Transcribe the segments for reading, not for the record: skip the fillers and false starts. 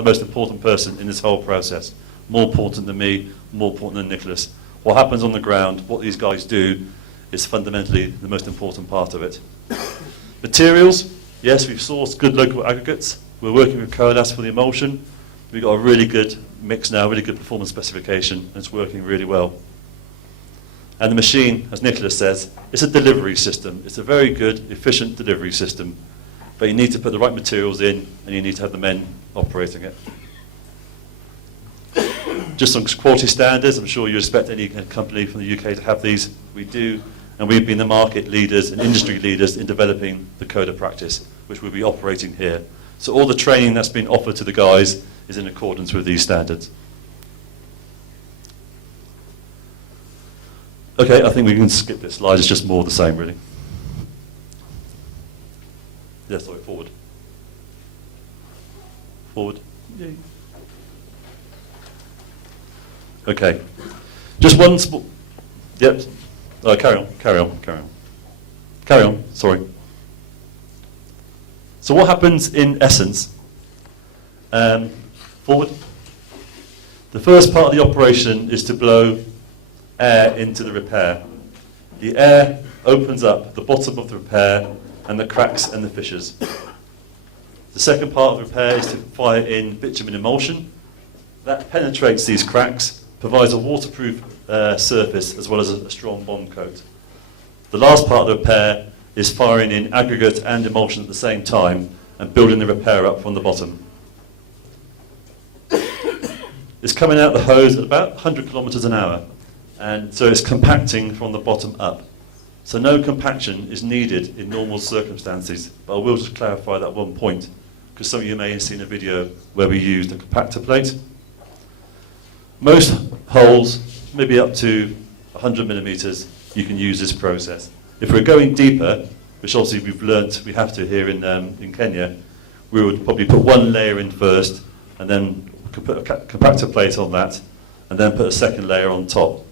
the most important person in this whole process. More important than me, more important than Nicholas. What happens on the ground, what these guys do, is fundamentally the most important part of it. Materials, yes, we've sourced good local aggregates. We're working with Coalesce for the emulsion. We've got a really good mix now, really good performance specification, and it's working really well. And the machine, as Nicholas says, it's a delivery system. It's a very good, efficient delivery system. But you need to put the right materials in, and you need to have the men operating it. Just some quality standards. I'm sure you expect any company from the UK to have these. We do, and we've been the market leaders and industry leaders in developing the code of practice, which we'll be operating here. So all the training that's been offered to the guys is in accordance with these standards. Okay, I think we can skip this slide. It's just more of the same, really. Yeah, sorry, forward. Forward. Yay. Okay. Just one small... Yep. Carry on, sorry. So what happens in essence? Forward. The first part of the operation is to blow air into the repair. The air opens up the bottom of the repair and the cracks and the fissures. The second part of the repair is to fire in bitumen emulsion. That penetrates these cracks, provides a waterproof surface as well as a strong bond coat. The last part of the repair is firing in aggregate and emulsion at the same time and building the repair up from the bottom. It's coming out the hose at about 100 kilometers an hour, and so it's compacting from the bottom up. So no compaction is needed in normal circumstances, but I will just clarify that one point, because some of you may have seen a video where we used a compactor plate. Most holes, maybe up to 100 millimeters, you can use this process. If we're going deeper, which obviously we've learnt we have to here in Kenya, we would probably put one layer in first, and then put a compactor plate on that, and then put a second layer on top.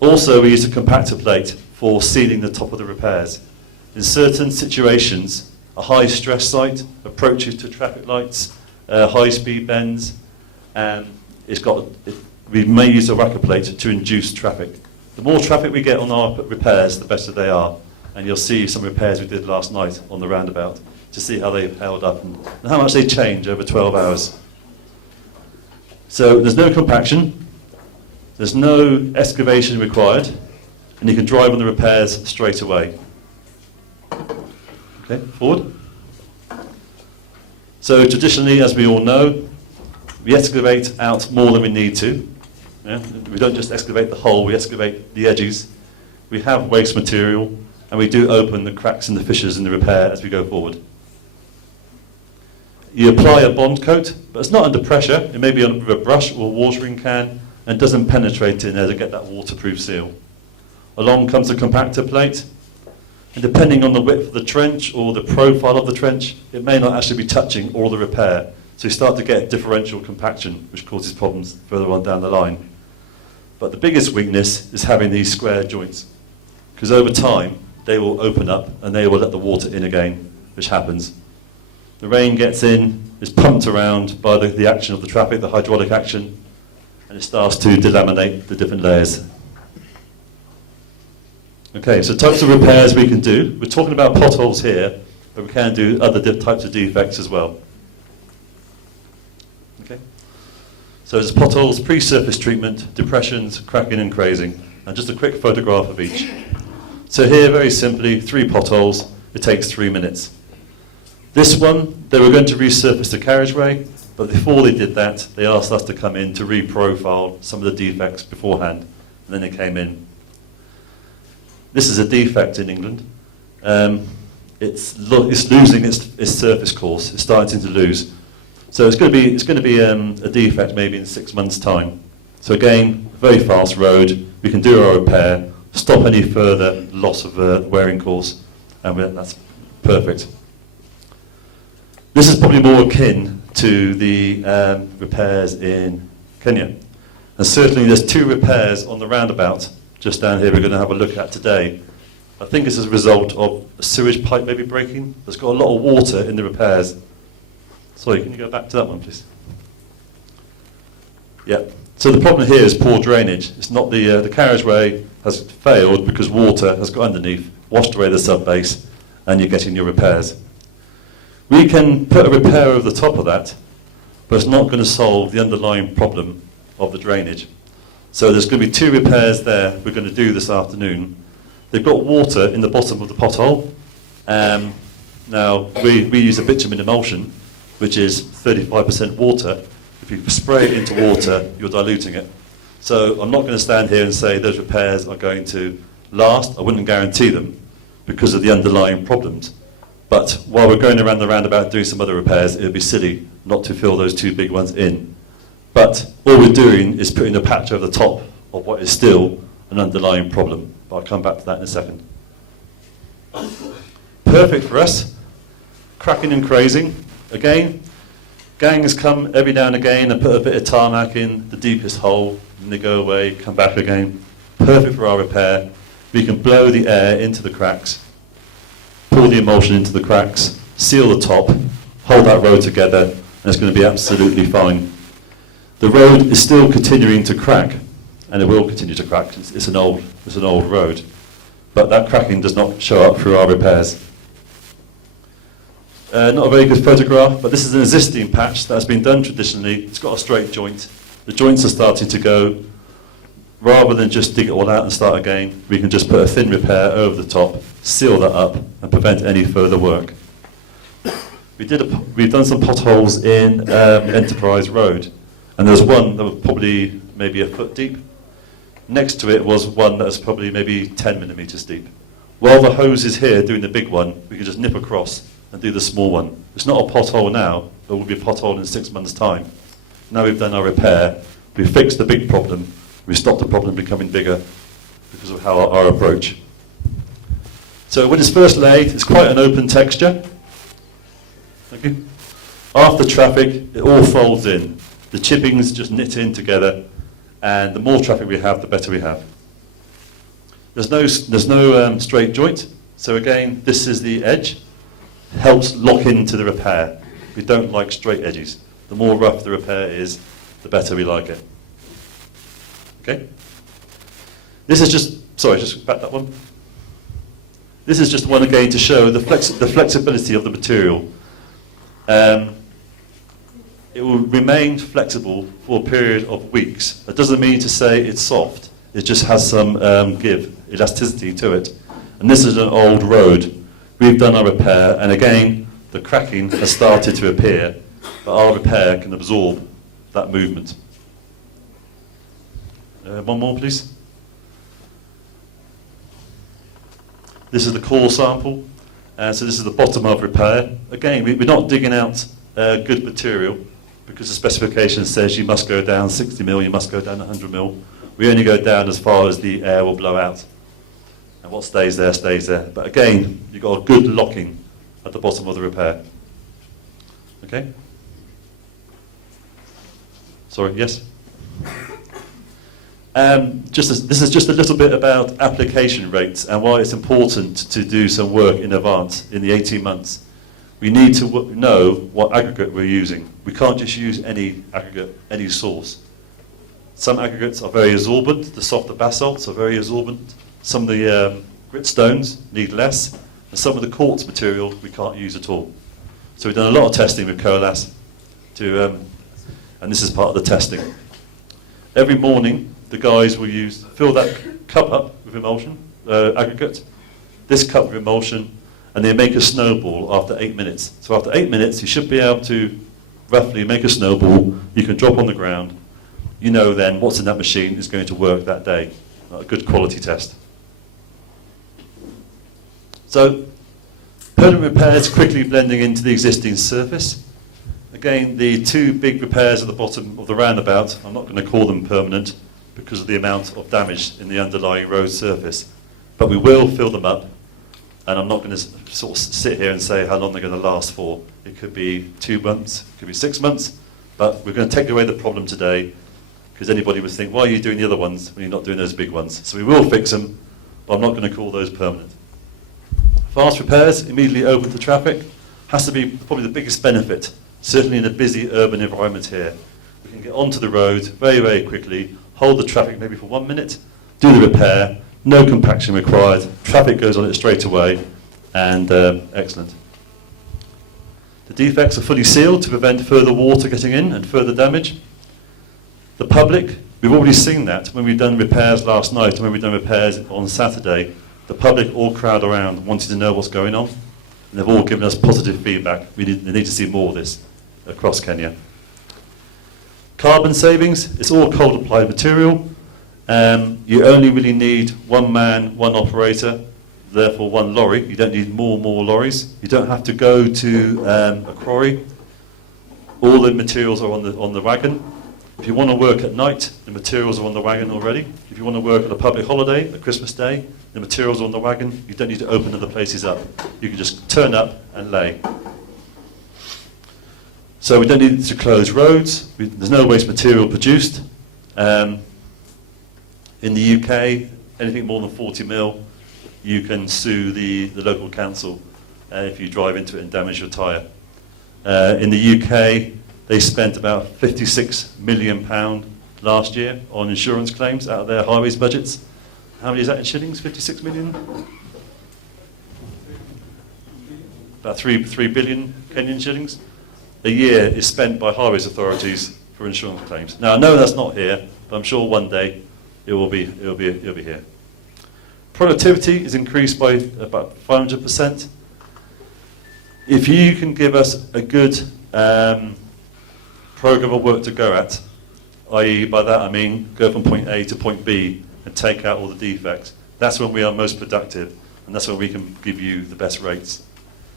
Also, we use a compactor plate for sealing the top of the repairs. In certain situations, a high stress site, approaches to traffic lights, high speed bends, and we may use a racker plate to induce traffic. The more traffic we get on our repairs, the better they are. And you'll see some repairs we did last night on the roundabout to see how they've held up and how much they change over 12 hours. So there's no compaction, there's no excavation required, and you can drive on the repairs straight away. Okay, forward. So traditionally, as we all know, we excavate out more than we need to. Yeah? We don't just excavate the hole, we excavate the edges. We have waste material, and we do open the cracks and the fissures in the repair as we go forward. You apply a bond coat, but it's not under pressure. It may be with a brush or a watering can, and doesn't penetrate in there to get that waterproof seal. Along comes a compactor plate, and depending on the width of the trench or the profile of the trench, it may not actually be touching all the repair. So you start to get differential compaction, which causes problems further on down the line. But the biggest weakness is having these square joints, because over time they will open up and they will let the water in again, which happens. The rain gets in, is pumped around by the action of the traffic, the hydraulic action, and it starts to delaminate the different layers. Okay, so types of repairs we can do. We're talking about potholes here, but we can do other types of defects as well. Okay. So there's potholes, pre-surface treatment, depressions, cracking and crazing, and just a quick photograph of each. So here, very simply, 3 potholes. It takes 3 minutes. This one, they were going to resurface the carriageway, but before they did that, they asked us to come in to reprofile some of the defects beforehand, and then they came in. This is a defect in England. It's losing its surface course. It's starting to lose. So it's going to be a defect maybe in 6 months' time. So again, very fast road. We can do our repair, stop any further loss of wearing course, and that's perfect. This is probably more akin to the repairs in Kenya. And certainly there's 2 repairs on the roundabout just down here we're going to have a look at today. I think it's as a result of a sewage pipe maybe breaking. There's got a lot of water in the repairs. Sorry, can you go back to that one, please? Yeah. So the problem here is poor drainage. It's not the carriageway has failed because water has got underneath, washed away the subbase, and you're getting your repairs. We can put a repair over the top of that, but it's not going to solve the underlying problem of the drainage. So there's going to be 2 repairs there we're going to do this afternoon. They've got water in the bottom of the pothole. Now, we use a bitumen emulsion, which is 35% water. If you spray it into water, you're diluting it. So I'm not going to stand here and say those repairs are going to last. I wouldn't guarantee them because of the underlying problems. But while we're going around the roundabout doing some other repairs, it would be silly not to fill those 2 big ones in. But all we're doing is putting a patch over the top of what is still an underlying problem. But I'll come back to that in a second. Perfect for us. Cracking and crazing. Again, gangs come every now and again and put a bit of tarmac in the deepest hole, and they go away, come back again. Perfect for our repair. We can blow the air into the cracks, pour the emulsion into the cracks, seal the top, hold that road together, and it's going to be absolutely fine. The road is still continuing to crack, and it will continue to crack. It's an old road, but that cracking does not show up through our repairs. Not a very good photograph, but this is an existing patch that has been done traditionally. It's got a straight joint. The joints are starting to go. Rather than just dig it all out and start again, we can just put a thin repair over the top, seal that up, and prevent any further work. We've done some potholes in Enterprise Road, and there's one that was probably maybe a foot deep. Next to it was one that was probably maybe 10 millimetres deep. While the hose is here doing the big one, we can just nip across and do the small one. It's not a pothole now, but it will be a pothole in 6 months' time. Now we've done our repair, we've fixed the big problem, we've stopped the problem becoming bigger because of how our approach. So when it's first laid, it's quite an open texture. Thank you. After traffic, it all folds in. The chippings just knit in together, and the more traffic we have, the better we have. There's no straight joint, so again, this is the edge. Helps lock into the repair. We don't like straight edges. The more rough the repair is, the better we like it. Okay? This is just back that one. This is just one again to show the flexibility of the material. It will remain flexible for a period of weeks. That doesn't mean to say it's soft. It just has some elasticity to it. And this is an old road. We've done our repair, and again, the cracking has started to appear, but our repair can absorb that movement. One more, please. This is the core sample. So this is the bottom of repair. Again, we're not digging out good material because the specification says you must go down 60 mil, you must go down 100 mil. We only go down as far as the air will blow out. And what stays there, stays there. But again, you've got a good locking at the bottom of the repair. Okay? Sorry, yes? This is just a little bit about application rates and why it's important to do some work in advance in the 18 months. We need to know what aggregate we're using. We can't just use any aggregate, any source. Some aggregates are very absorbent. The softer basalts are very absorbent. Some of the grit stones need less, and some of the quartz material we can't use at all. So we've done a lot of testing with coalesce, and this is part of the testing. Every morning, the guys will fill that cup up with emulsion, aggregate, this cup with emulsion, and they make a snowball after 8 minutes. So after 8 minutes, you should be able to roughly make a snowball. You can drop on the ground. You know then what's in that machine is going to work that day. A good quality test. So, permanent repairs quickly blending into the existing surface. Again, the 2 big repairs at the bottom of the roundabout, I'm not going to call them permanent because of the amount of damage in the underlying road surface. But we will fill them up, and I'm not going to sort of sit here and say how long they're going to last for. It could be 2 months, it could be 6 months, but we're going to take away the problem today because anybody would think, why are you doing the other ones when you're not doing those big ones? So we will fix them, but I'm not going to call those permanent. Fast repairs, immediately open to traffic, has to be probably the biggest benefit certainly in a busy urban environment here. We can get onto the road very, very quickly, hold the traffic maybe for 1 minute, do the repair, no compaction required, traffic goes on it straight away, and excellent. The defects are fully sealed to prevent further water getting in and further damage. The public, we've already seen that when we've done repairs last night and when we've done repairs on Saturday. The public all crowd around wanting to know what's going on, and they've all given us positive feedback. They need to see more of this across Kenya. Carbon savings, it's all cold applied material. You only really need one man, one operator, therefore one lorry. You don't need more lorries. You don't have to go to a quarry. All the materials are on the wagon. If you want to work at night, the materials are on the wagon already. If you want to work on a public holiday, a Christmas day, the materials are on the wagon. You don't need to open other places up. You can just turn up and lay. So we don't need to close roads. There's no waste material produced. In the UK, anything more than 40 mil, you can sue the local council if you drive into it and damage your tyre. In the UK, they spent about £56 million last year on insurance claims out of their highways budgets. How many is that in shillings? 56 million? About 3 billion Kenyan shillings a year is spent by highways authorities for insurance claims. Now I know that's not here, but I'm sure one day it will be here. Productivity is increased by about 500%. If you can give us a good program of work to go at, i.e. by that I mean go from point A to point B and take out all the defects, that's when we are most productive, and that's when we can give you the best rates.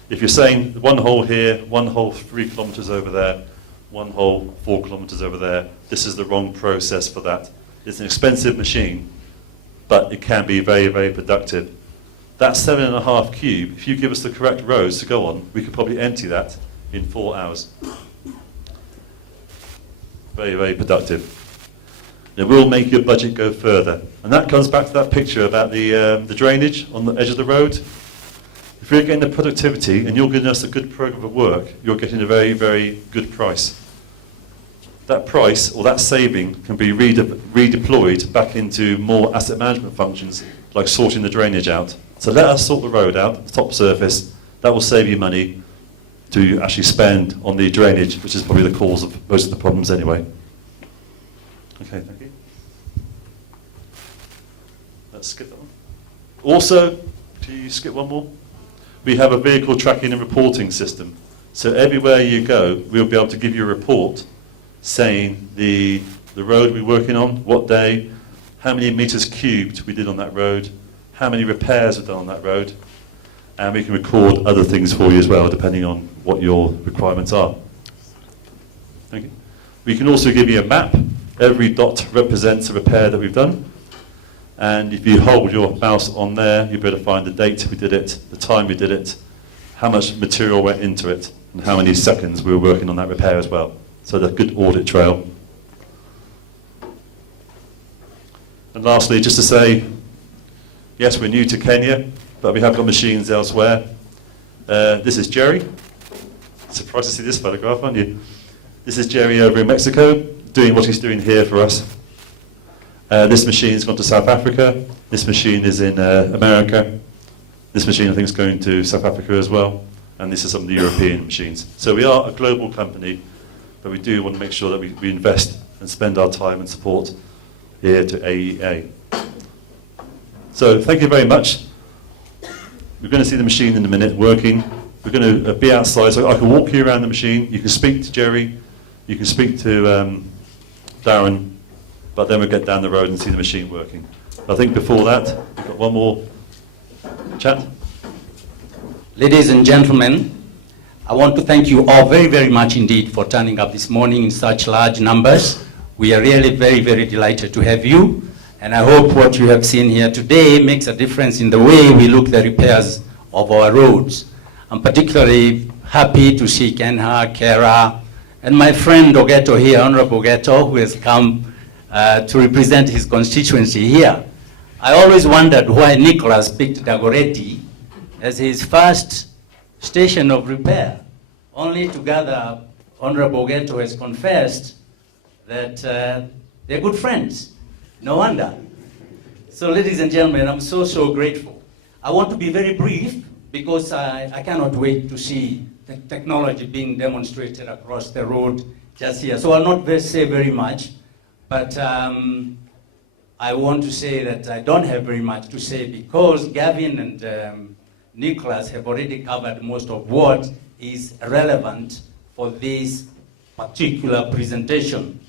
If you're saying one hole here, one hole 3 kilometres over there, one hole 4 kilometres over there, this is the wrong process for that. It's an expensive machine, but it can be very, very productive. That 7.5 cube, if you give us the correct rows to go on, we could probably empty that in 4 hours. Very, very productive. It will make your budget go further. And that comes back to that picture about the drainage on the edge of the road. If you're getting the productivity and you're giving us a good program of work, you're getting a very, very good price. That price or that saving can be redeployed back into more asset management functions, like sorting the drainage out. So let us sort the road out, the top surface. That will save you money to actually spend on the drainage, which is probably the cause of most of the problems anyway. Okay, thank you. Let's skip that one. Also, can you skip one more? We have a vehicle tracking and reporting system. So everywhere you go, we'll be able to give you a report saying the road we're working on, what day, how many meters cubed we did on that road, how many repairs we've done on that road, and we can record other things for you as well, depending on what your requirements are. Thank you. We can also give you a map. Every dot represents a repair that we've done. And if you hold your mouse on there, you'll be able to find the date we did it, the time we did it, how much material went into it, and how many seconds we were working on that repair as well. So there's a good audit trail. And lastly, just to say, yes, we're new to Kenya, but we have got machines elsewhere. This is Jerry. Surprised to see this photograph, aren't you? This is Jerry over in Mexico, doing what he's doing here for us. This machine's gone to South Africa. This machine is in America. This machine, I think, is going to South Africa as well. And this is some of the European machines. So we are a global company, but we do want to make sure that we invest and spend our time and support here to AEA. So thank you very much. We're going to see the machine in a minute working. We're going to be outside, so I can walk you around the machine. You can speak to Jerry. You can speak to Darren. But then we'll get down the road and see the machine working. I think before that, we've got one more chat. Ladies and gentlemen, I want to thank you all very, very much indeed for turning up this morning in such large numbers. We are really very, very delighted to have you. And I hope what you have seen here today makes a difference in the way we look at the repairs of our roads. I'm particularly happy to see Kenha, Kera, and my friend Ogeto here, Honorable Ogeto, who has come to represent his constituency here. I always wondered why Nicholas picked Dagoretti as his first station of repair, only to gather Honorable Geto has confessed that they're good friends. No wonder. So, ladies and gentlemen, I'm so grateful. I want to be very brief because I cannot wait to see the technology being demonstrated across the road just here. So I'll not say very much, but I want to say that I don't have very much to say because Gavin and Nicholas have already covered most of what is relevant for this particular presentation.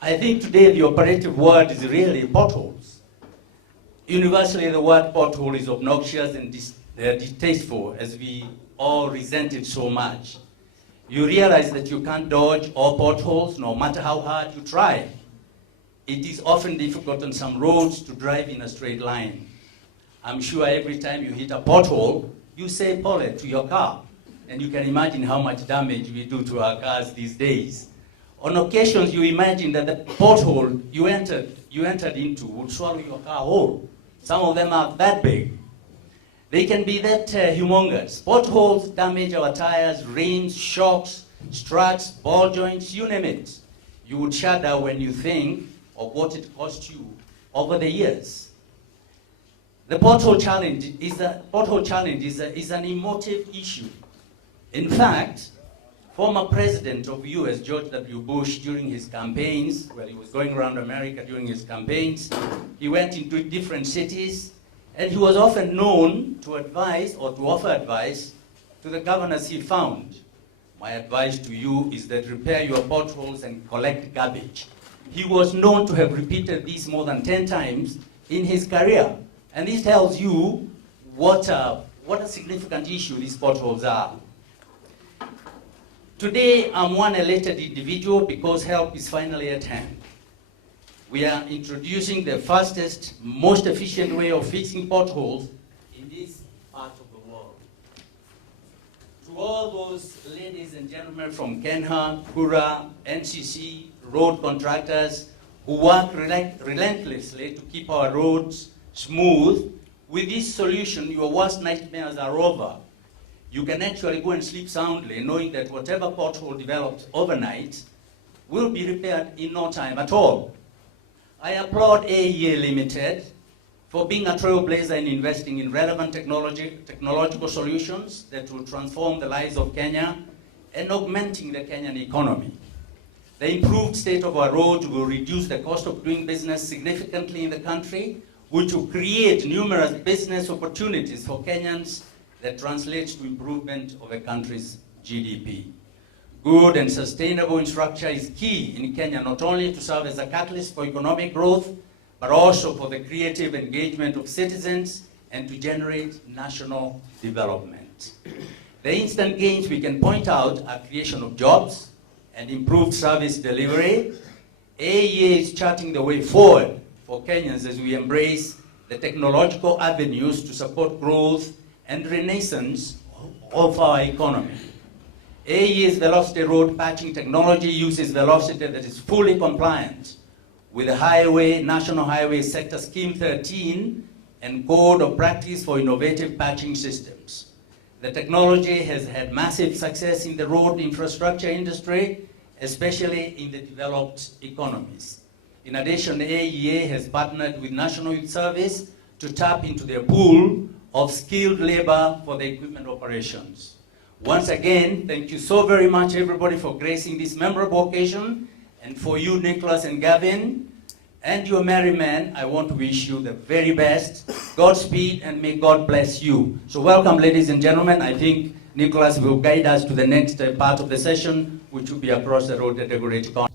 I think today the operative word is really potholes. Universally, the word pothole is obnoxious and distasteful, as we all resent it so much. You realize that you can't dodge all potholes, no matter how hard you try. It is often difficult on some roads to drive in a straight line. I'm sure every time you hit a pothole, you say "Pole" to your car. And you can imagine how much damage we do to our cars these days. On occasions, you imagine that the pothole you entered into would swallow your car whole. Some of them are that big. They can be that humongous. Potholes damage our tires, rims, shocks, struts, ball joints, you name it. You would shudder when you think of what it cost you over the years. The pothole challenge is an emotive issue. In fact, former President of US, George W. Bush, during his campaigns, well, he was going around America during his campaigns, he went into different cities, and he was often known to advise or to offer advice to the governors he found. My advice to you is that repair your potholes and collect garbage. He was known to have repeated this more than 10 times in his career. And this tells you what a significant issue these potholes are. Today, I'm one elated individual because help is finally at hand. We are introducing the fastest, most efficient way of fixing potholes in this part of the world. To all those ladies and gentlemen from Kenha, Kura, NCC, road contractors who work relentlessly to keep our roads smooth, with this solution, your worst nightmares are over. You can actually go and sleep soundly knowing that whatever pothole developed overnight will be repaired in no time at all. I applaud Aea Limited for being a trailblazer in investing in relevant technological solutions that will transform the lives of Kenya and augmenting the Kenyan economy. The improved state of our roads will reduce the cost of doing business significantly in the country, which will create numerous business opportunities for Kenyans that translates to improvement of a country's GDP. Good and sustainable infrastructure is key in Kenya, not only to serve as a catalyst for economic growth, but also for the creative engagement of citizens and to generate national development. The instant gains we can point out are creation of jobs and improved service delivery. Aea is charting the way forward for Kenyans as we embrace the technological avenues to support growth and renaissance of our economy. Aea's Velocity Road Patching technology uses velocity that is fully compliant with the National Highway Sector Scheme 13 and Code of Practice for Innovative Patching Systems. The technology has had massive success in the road infrastructure industry, especially in the developed economies. In addition, Aea has partnered with National Youth Service to tap into their pool of skilled labor for the equipment operations. Once again, thank you so very much, everybody, for gracing this memorable occasion. And for you, Nicholas and Gavin, and your merry men, I want to wish you the very best. Godspeed, and may God bless you. So welcome, ladies and gentlemen. I think Nicholas will guide us to the next part of the session, which will be across the road at the Great Con.